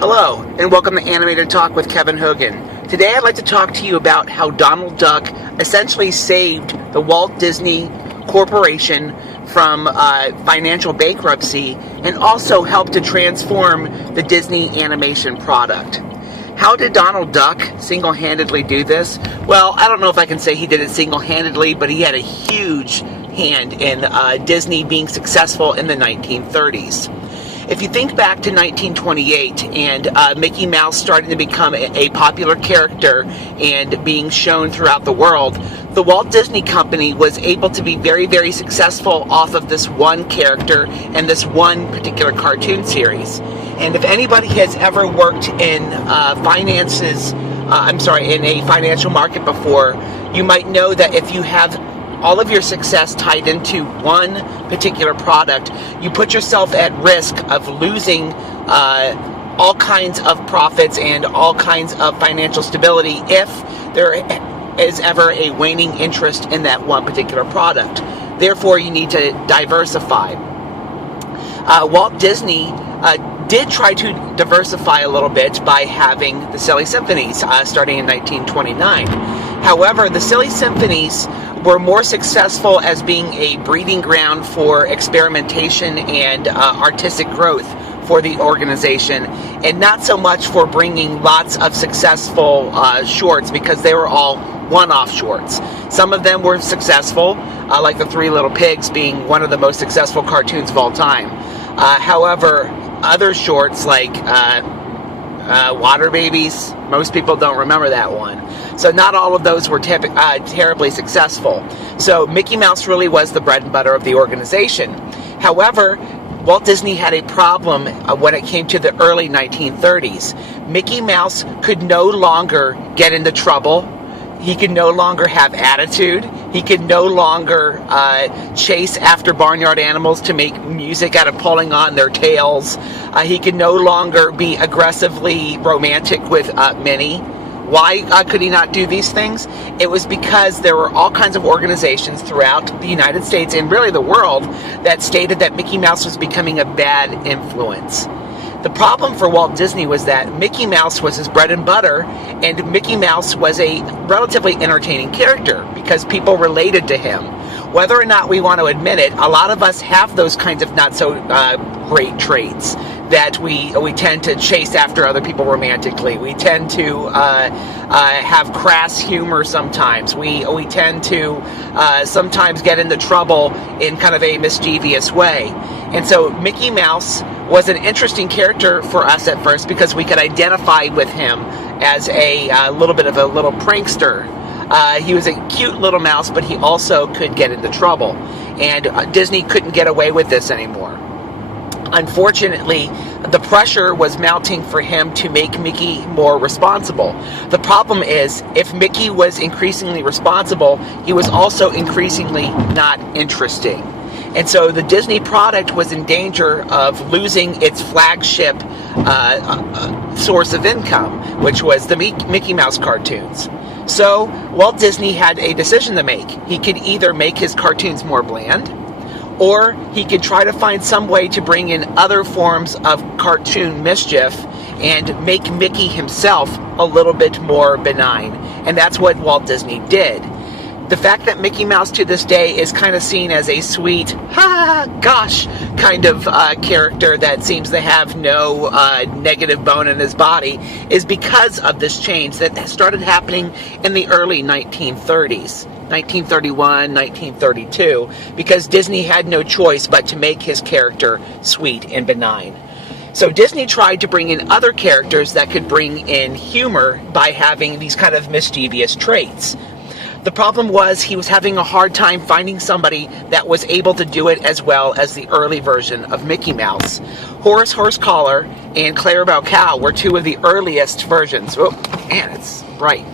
Hello, and welcome to Animated Talk with Kevin Hogan. Today I'd like to talk to you about how Donald Duck essentially saved the Walt Disney Corporation from financial bankruptcy and also helped to transform the Disney animation product. How did Donald Duck single-handedly do this? Well, I don't know if I can say he did it single-handedly, but he had a huge hand in Disney being successful in the 1930s. If you think back to 1928 and Mickey Mouse starting to become a popular character and being shown throughout the world, the Walt Disney Company was able to be very, very successful off of this one character and this one particular cartoon series. And if anybody has ever worked in in a financial market before, you might know that if you have all of your success tied into one particular product, you put yourself at risk of losing all kinds of profits and all kinds of financial stability if there is ever a waning interest in that one particular product. Therefore, you need to diversify. Walt Disney did try to diversify a little bit by having the Silly Symphonies starting in 1929. However, the Silly Symphonies were more successful as being a breeding ground for experimentation and artistic growth for the organization, and not so much for bringing lots of successful shorts, because they were all one-off shorts. Some of them were successful, like the Three Little Pigs being one of the most successful cartoons of all time. However, other shorts like Water Babies, most people don't remember that one. So not all of those were terribly successful. So Mickey Mouse really was the bread and butter of the organization. However, Walt Disney had a problem when it came to the early 1930s. Mickey Mouse could no longer get into trouble. He could no longer have attitude. He could no longer chase after barnyard animals to make music out of pulling on their tails. He could no longer be aggressively romantic with Minnie. Why could he not do these things? It was because there were all kinds of organizations throughout the United States and really the world that stated that Mickey Mouse was becoming a bad influence. The problem for Walt Disney was that Mickey Mouse was his bread and butter, and Mickey Mouse was a relatively entertaining character because people related to him. Whether or not we want to admit it, a lot of us have those kinds of not so great traits, that we tend to chase after other people romantically. We tend to have crass humor sometimes. We tend to sometimes get into trouble in kind of a mischievous way. And so Mickey Mouse was an interesting character for us at first because we could identify with him as a little bit of a little prankster. He was a cute little mouse, but he also could get into trouble. And Disney couldn't get away with this anymore. Unfortunately, the pressure was mounting for him to make Mickey more responsible. The problem is, if Mickey was increasingly responsible, he was also increasingly not interesting. And so the Disney product was in danger of losing its flagship source of income, which was the Mickey Mouse cartoons. So Walt Disney had a decision to make. He could either make his cartoons more bland, or he could try to find some way to bring in other forms of cartoon mischief and make Mickey himself a little bit more benign. And that's what Walt Disney did. The fact that Mickey Mouse to this day is kind of seen as a sweet, gosh, kind of character that seems to have no negative bone in his body is because of this change that started happening in the early 1930s. 1931, 1932, because Disney had no choice but to make his character sweet and benign. So Disney tried to bring in other characters that could bring in humor by having these kind of mischievous traits. The problem was he was having a hard time finding somebody that was able to do it as well as the early version of Mickey Mouse. Horace Horsecollar and Clarabelle Cow were two of the earliest versions. Oh, man, it's bright.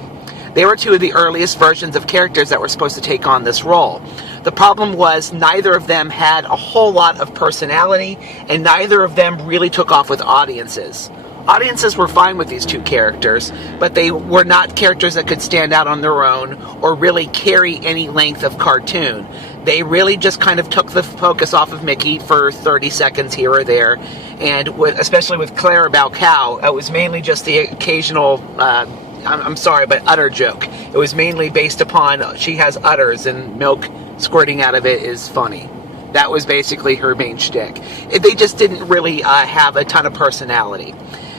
They were two of the earliest versions of characters that were supposed to take on this role. The problem was neither of them had a whole lot of personality, and neither of them really took off with audiences. Audiences were fine with these two characters, but they were not characters that could stand out on their own or really carry any length of cartoon. They really just kind of took the focus off of Mickey for 30 seconds here or there. And especially with Clarabelle Cow, it was mainly just the occasional, I'm sorry, but udder joke. It was mainly based upon she has udders and milk squirting out of it is funny. That was basically her main shtick. They just didn't really have a ton of personality.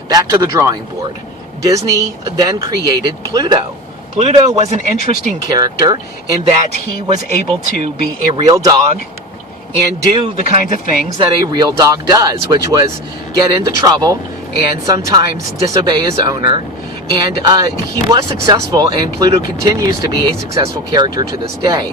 Back to the drawing board. Disney then created Pluto. Pluto was an interesting character in that he was able to be a real dog and do the kinds of things that a real dog does, which was get into trouble and sometimes disobey his owner. And he was successful, and Pluto continues to be a successful character to this day.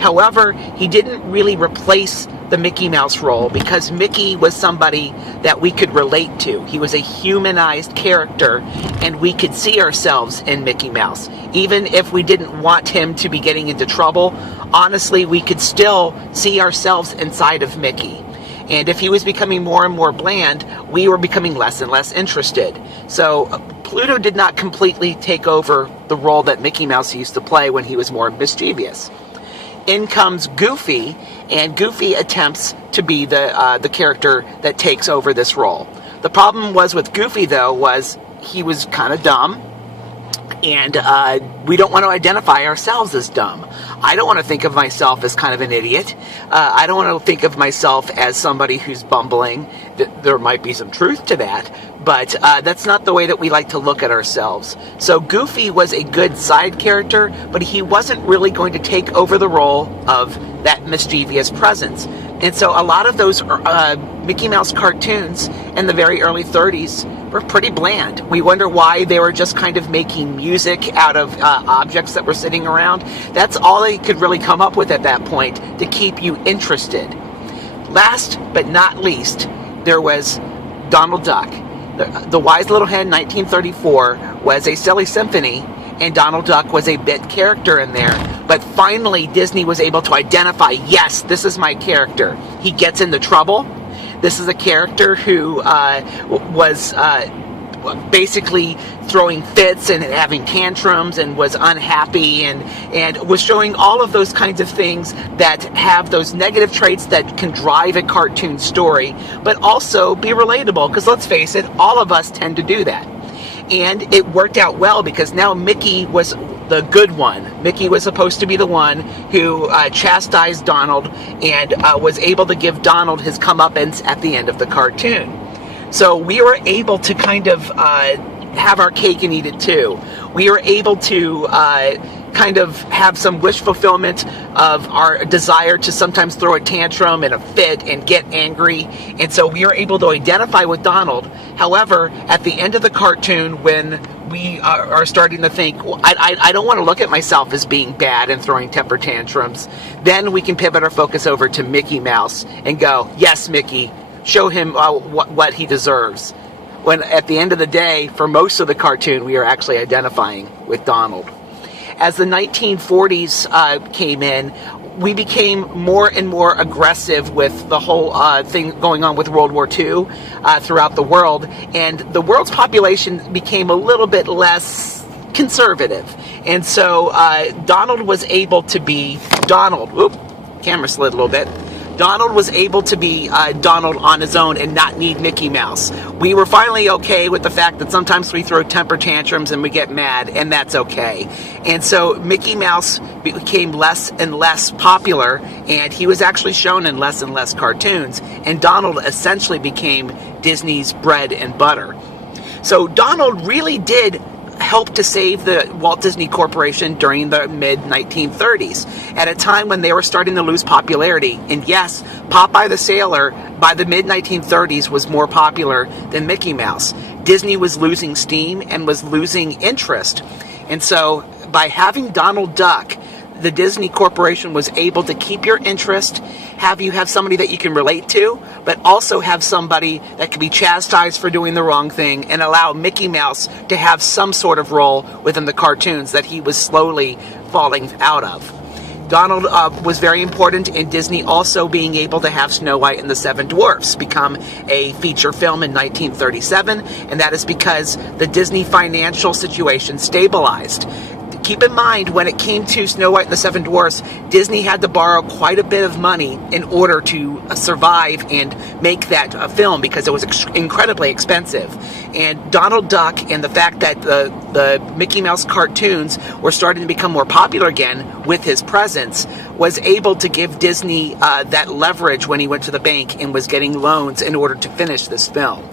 However, he didn't really replace the Mickey Mouse role because Mickey was somebody that we could relate to. He was a humanized character, and we could see ourselves in Mickey Mouse. Even if we didn't want him to be getting into trouble, honestly, we could still see ourselves inside of Mickey. And if he was becoming more and more bland, we were becoming less and less interested. So Pluto did not completely take over the role that Mickey Mouse used to play when he was more mischievous. In comes Goofy, and Goofy attempts to be the character that takes over this role. The problem was with Goofy, though, was he was kind of dumb, and we don't want to identify ourselves as dumb. I don't want to think of myself as kind of an idiot. I don't want to think of myself as somebody who's bumbling. There might be some truth to that, but that's not the way that we like to look at ourselves. So Goofy was a good side character, but he wasn't really going to take over the role of that mischievous presence. And so a lot of those Mickey Mouse cartoons in the very early 30s were pretty bland. We wonder why they were just kind of making music out of objects that were sitting around. That's all they could really come up with at that point to keep you interested. Last but not least, there was Donald Duck. The Wise Little Hen 1934 was a silly symphony, and Donald Duck was a bit character in there. But finally, Disney was able to identify, yes, this is my character. He gets into trouble. This is a character who was basically throwing fits and having tantrums and was unhappy and was showing all of those kinds of things that have those negative traits that can drive a cartoon story, but also be relatable, because let's face it, all of us tend to do that. And it worked out well because now Mickey was the good one. Mickey was supposed to be the one who chastised Donald and was able to give Donald his comeuppance at the end of the cartoon. So we were able to kind of have our cake and eat it too. We were able to kind of have some wish fulfillment of our desire to sometimes throw a tantrum and a fit and get angry. And so we were able to identify with Donald. However, at the end of the cartoon, when we are starting to think, well, I don't want to look at myself as being bad and throwing temper tantrums, then we can pivot our focus over to Mickey Mouse and go, yes, Mickey, show him what he deserves. When at the end of the day, for most of the cartoon, we are actually identifying with Donald. As the 1940s came in, we became more and more aggressive with the whole thing going on with World War II throughout the world, and the world's population became a little bit less conservative. And so Donald was able to be Donald. Oop, camera slid a little bit. Donald was able to be Donald on his own and not need Mickey Mouse. We were finally okay with the fact that sometimes we throw temper tantrums and we get mad, and that's okay. And so Mickey Mouse became less and less popular, and he was actually shown in less and less cartoons, and Donald essentially became Disney's bread and butter. So Donald really did helped to save the Walt Disney Corporation during the mid-1930s, at a time when they were starting to lose popularity. And yes, Popeye the Sailor by the mid-1930s was more popular than Mickey Mouse. Disney was losing steam and was losing interest. And so by having Donald Duck, the Disney Corporation was able to keep your interest, have you have somebody that you can relate to, but also have somebody that can be chastised for doing the wrong thing, and allow Mickey Mouse to have some sort of role within the cartoons that he was slowly falling out of. Donald was very important in Disney also being able to have Snow White and the Seven Dwarfs become a feature film in 1937, and that is because the Disney financial situation stabilized. keep in mind, when it came to Snow White and the Seven Dwarfs, Disney had to borrow quite a bit of money in order to survive and make that film, because it was incredibly expensive. And Donald Duck, and the fact that the Mickey Mouse cartoons were starting to become more popular again with his presence, was able to give Disney that leverage when he went to the bank and was getting loans in order to finish this film.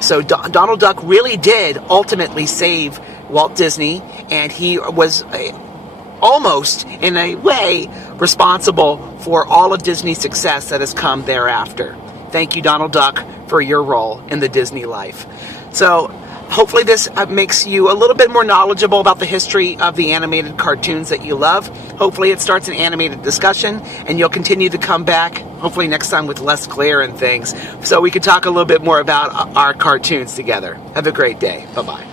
So Donald Duck really did ultimately save Walt Disney, and he was almost, in a way, responsible for all of Disney's success that has come thereafter. Thank you, Donald Duck, for your role in the Disney life. So hopefully this makes you a little bit more knowledgeable about the history of the animated cartoons that you love. Hopefully it starts an animated discussion, and you'll continue to come back, hopefully next time with less glare and things, so we can talk a little bit more about our cartoons together. Have a great day. Bye-bye.